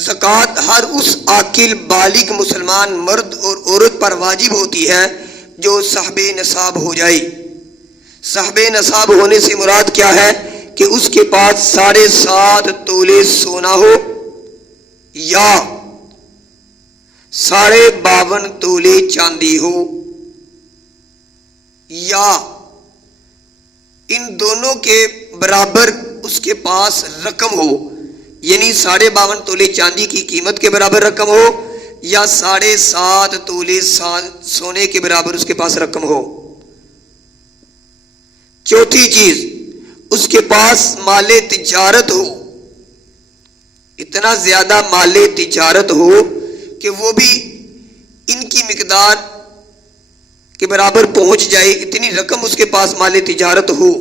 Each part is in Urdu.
زکوٰۃ ہر اس عاقل بالغ مسلمان مرد اور عورت پر واجب ہوتی ہے جو صاحب نصاب ہو جائے۔ صاحب نصاب ہونے سے مراد کیا ہے کہ اس کے پاس 7.5 تولے سونا ہو یا 52.5 تولے چاندی ہو، یا ان دونوں کے برابر اس کے پاس رقم ہو، یعنی 52.5 تولے چاندی کی قیمت کے برابر رقم ہو یا 7.5 تولے سونے کے برابر اس کے پاس رقم ہو۔ چوتھی چیز، اس کے پاس مال تجارت ہو، اتنا زیادہ مال تجارت ہو کہ وہ بھی ان کی مقدار کے برابر پہنچ جائے، اتنی رقم اس کے پاس مال تجارت ہو،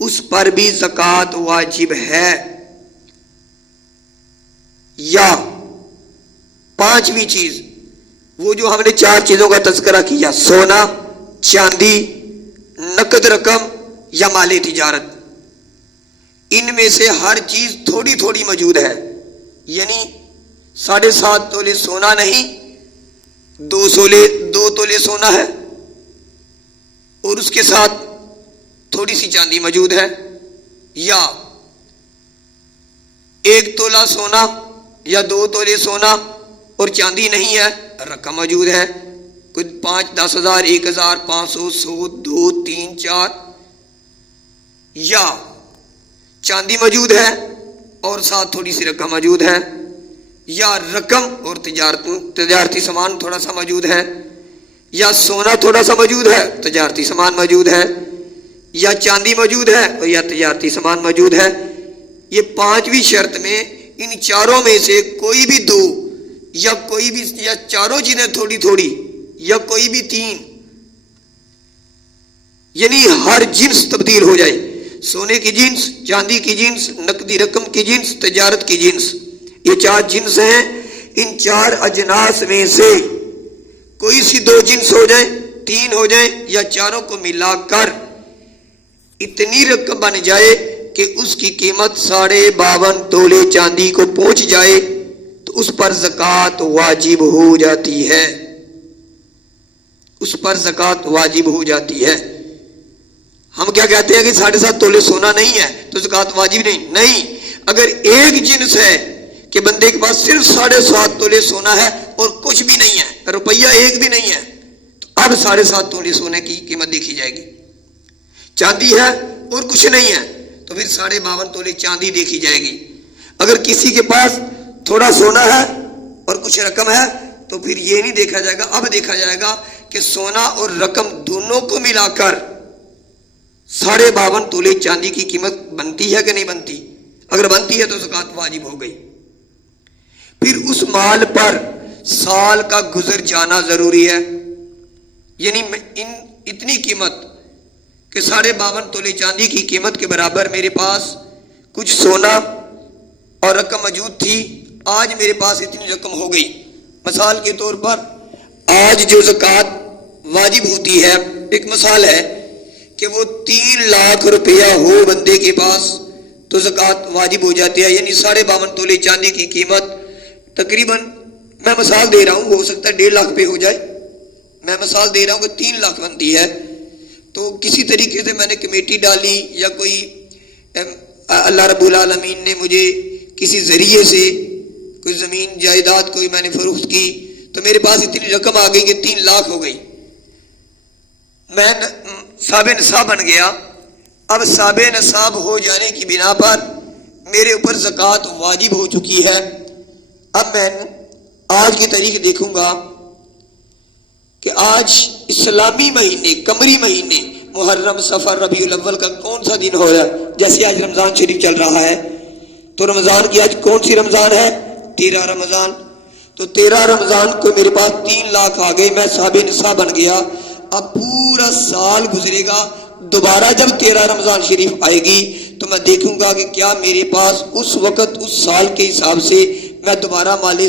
اس پر بھی زکوٰۃ واجب ہے۔ یا پانچویں چیز، وہ جو ہم نے 4 چیزوں کا تذکرہ کیا، سونا، چاندی، نقد رقم یا مال تجارت، ان میں سے ہر چیز تھوڑی تھوڑی موجود ہے، یعنی 7.5 تولے سونا نہیں، 2 تولے سونا ہے اور اس کے ساتھ تھوڑی سی چاندی موجود ہے، یا 1 تولہ سونا یا 2 تولے سونا اور چاندی نہیں ہے، رقم موجود ہے، کوئی 5، 10,000، 1,000، 500، 100، 2، 3، 4، یا چاندی موجود ہے اور ساتھ تھوڑی سی رقم موجود ہے، یا رقم اور تجارتی سامان تھوڑا سا موجود ہے، یا سونا تھوڑا سا موجود ہے، تجارتی سامان موجود ہے، یا چاندی موجود ہے اور یا تجارتی سامان موجود ہے۔ یہ 5ویں شرط میں ان چاروں میں سے کوئی بھی 2 یا کوئی بھی یا چاروں چیزیں تھوڑی تھوڑی یا کوئی بھی 3، یعنی ہر جنس تبدیل ہو جائے، سونے کی جنس، چاندی کی جنس، نقدی رقم کی جنس، تجارت کی جنس، یہ 4 جنس ہیں۔ ان 4 اجناس میں سے کوئی سی 2 جنس ہو جائیں، 3 ہو جائیں یا چاروں کو ملا کر اتنی رقم بن جائے کہ اس کی قیمت 52.5 تولے چاندی کو پہنچ جائے تو اس پر زکوٰۃ واجب ہو جاتی ہے، اس پر زکوٰۃ واجب ہو جاتی ہے۔ ہم کیا کہتے ہیں کہ 7.5 تولے سونا نہیں ہے تو زکوٰۃ واجب نہیں، اگر ایک جنس ہے کہ بندے کے پاس صرف 7.5 تولے سونا ہے اور کچھ بھی نہیں ہے، روپیہ ایک بھی نہیں ہے، تو اب 7.5 تولے سونے کی قیمت دیکھی جائے گی۔ چاندی ہے اور کچھ نہیں ہے تو پھر 52.5 تولے چاندی دیکھی جائے گی۔ اگر کسی کے پاس تھوڑا سونا ہے اور کچھ رقم ہے تو پھر یہ نہیں دیکھا جائے گا، اب دیکھا جائے گا کہ سونا اور رقم دونوں کو ملا کر 52.5 تولے چاندی کی قیمت بنتی ہے کہ نہیں بنتی، اگر بنتی ہے تو زکوٰۃ واجب ہو گئی۔ پھر اس مال پر سال کا گزر جانا ضروری ہے، یعنی اتنی قیمت کہ 52.5 تولے چاندی کی قیمت کے برابر میرے پاس کچھ سونا اور رقم موجود تھی، آج میرے پاس اتنی رقم ہو گئی۔ مثال کے طور پر آج جو زکوٰۃ واجب ہوتی ہے، ایک مثال ہے کہ وہ 3 لاکھ روپیہ ہو بندے کے پاس تو زکوٰۃ واجب ہو جاتی ہے، یعنی 52.5 تولے چاندی کی قیمت تقریباً، میں مثال دے رہا ہوں، ہو سکتا ہے 1.5 لاکھ پہ ہو جائے، میں مثال دے رہا ہوں کہ 3 لاکھ بنتی ہے، تو کسی طریقے سے میں نے کمیٹی ڈالی یا کوئی اللہ رب العالمین نے مجھے کسی ذریعے سے کوئی زمین جائیداد کوئی میں نے فروخت کی تو میرے پاس اتنی رقم آ گئی کہ 3 لاکھ ہو گئی، میں صاحب نصاب بن گیا۔ اب صاحب نصاب ہو جانے کی بنا پر میرے اوپر زکوٰۃ واجب ہو چکی ہے۔ اب میں آج کی تاریخ دیکھوں گا کہ آج اسلامی مہینے، قمری مہینے محرم، صفر، ربیع الاول کا کون سا دن ہو رہا ہے؟ جیسے آج رمضان شریف چل رہا ہے تو رمضان کی آج کون سی رمضان ہے؟ 13 رمضان، تو 13 رمضان کو میرے پاس 3 لاکھ آ گئے، میں صاحب نصاب بن گیا۔ اب پورا سال گزرے گا، دوبارہ جب 13 رمضان شریف آئے گی تو میں دیکھوں گا کہ کیا میرے پاس اس وقت اس سال کے حساب سے میں دوبارہ مال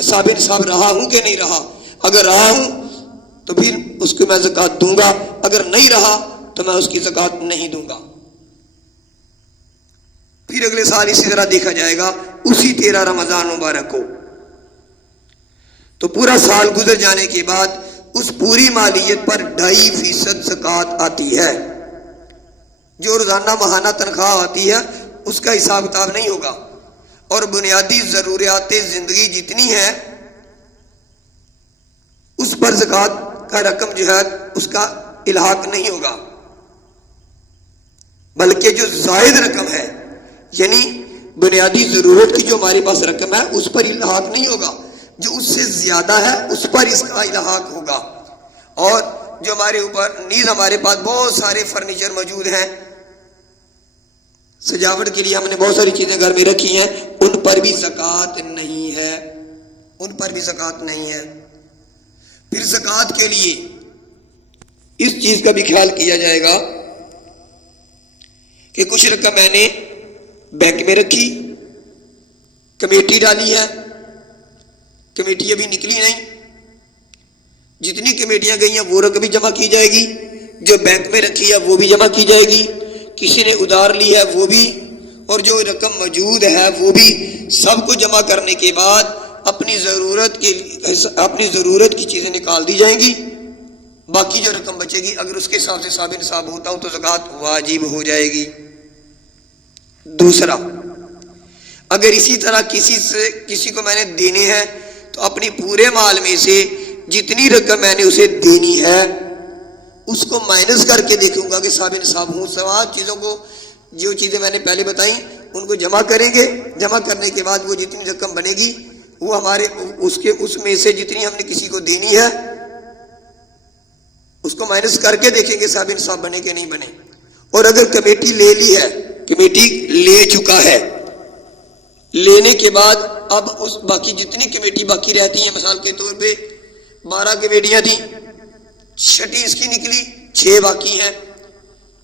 صاحب نصاب رہا ہوں کہ نہیں رہا۔ اگر رہا ہوں تو پھر اس کو میں زکوٰۃ دوں گا، اگر نہیں رہا تو میں اس کی زکوٰۃ نہیں دوں گا۔ پھر اگلے سال اسی طرح دیکھا جائے گا، اسی تیرا رمضان مبارک ہو، تو پورا سال گزر جانے کے بعد اس پوری مالیت پر 2.5% زکوٰۃ آتی ہے۔ جو روزانہ ماہانہ تنخواہ آتی ہے اس کا حساب کتاب نہیں ہوگا، اور بنیادی ضروریات زندگی جتنی ہیں اس پر زکوٰۃ کا رقم جو ہے اس کا الحاق نہیں ہوگا، بلکہ جو زائد رقم ہے یعنی بنیادی ضرورت کی جو ہمارے پاس رقم ہے اس پر الحاق نہیں ہوگا، جو اس سے زیادہ ہے اس پر اس کا الحاق ہوگا۔ اور جو ہمارے اوپر نیز ہمارے پاس بہت سارے فرنیچر موجود ہیں، سجاوٹ کے لیے ہم نے بہت ساری چیزیں گھر میں رکھی ہیں، ان پر بھی زکوٰۃ نہیں ہے، ان پر بھی زکوٰۃ نہیں ہے۔ پھر زکوٰۃ کے لیے اس چیز کا بھی خیال کیا جائے گا کہ کچھ رقم میں نے بینک میں رکھی، کمیٹی ڈالی ہے، کمیٹی ابھی نکلی نہیں، جتنی کمیٹیاں گئی ہیں وہ رقم بھی جمع کی جائے گی، جو بینک میں رکھی ہے وہ بھی جمع کی جائے گی، کسی نے ادھار لی ہے وہ بھی، اور جو رقم موجود ہے وہ بھی، سب کو جمع کرنے کے بعد اپنی ضرورت کی چیزیں نکال دی جائیں گی، باقی جو رقم بچے گی اگر اس کے حساب سے صاحب نصاب ہوتا ہو تو زکوٰۃ واجب ہو جائے گی۔ دوسرا، اگر اسی طرح کسی کو میں نے دینے ہیں تو اپنی پورے مال میں سے جتنی رقم میں نے اسے دینی ہے اس کو مائنس کر کے دیکھوں گا کہ صاحب نصاب ہوں، سوا چیزوں کو جو چیزیں میں نے پہلے بتائیں ان کو جمع کریں گے، جمع کرنے کے بعد وہ جتنی رقم بنے گی وہ ہمارے اس میں سے جتنی ہم نے کسی کو دینی ہے اس کو مائنس کر کے دیکھیں گے صاحب نصاب بنے کہ نہیں بنے۔ اور اگر کمیٹی لے لی ہے، کمیٹی لے چکا ہے، لینے کے بعد اب اس باقی جتنی کمیٹی باقی رہتی ہیں، مثال کے طور پہ 12 کمیٹیاں تھیں، چھٹی اس کی نکلی، 6 باقی ہیں،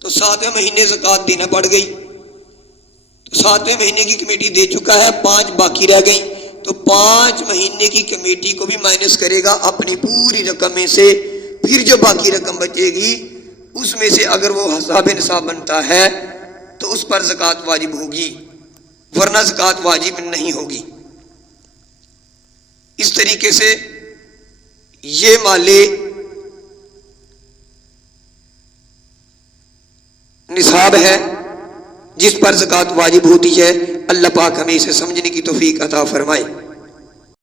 تو 7ویں مہینے زکوٰۃ دینا پڑ گئی، تو 7ویں مہینے کی کمیٹی دے چکا ہے، 5 باقی رہ گئی، تو 5 مہینے کی کمیٹی کو بھی مائنس کرے گا اپنی پوری رقم میں سے، پھر جو باقی رقم بچے گی اس میں سے اگر وہ حساب نصاب بنتا ہے تو اس پر زکوٰۃ واجب ہوگی، ورنہ زکوٰۃ واجب نہیں ہوگی۔ اس طریقے سے یہ مال نصاب ہے جس پر زکوٰۃ واجب ہوتی ہے۔ اللہ پاک ہمیں اسے سمجھنے کی توفیق عطا فرمائے۔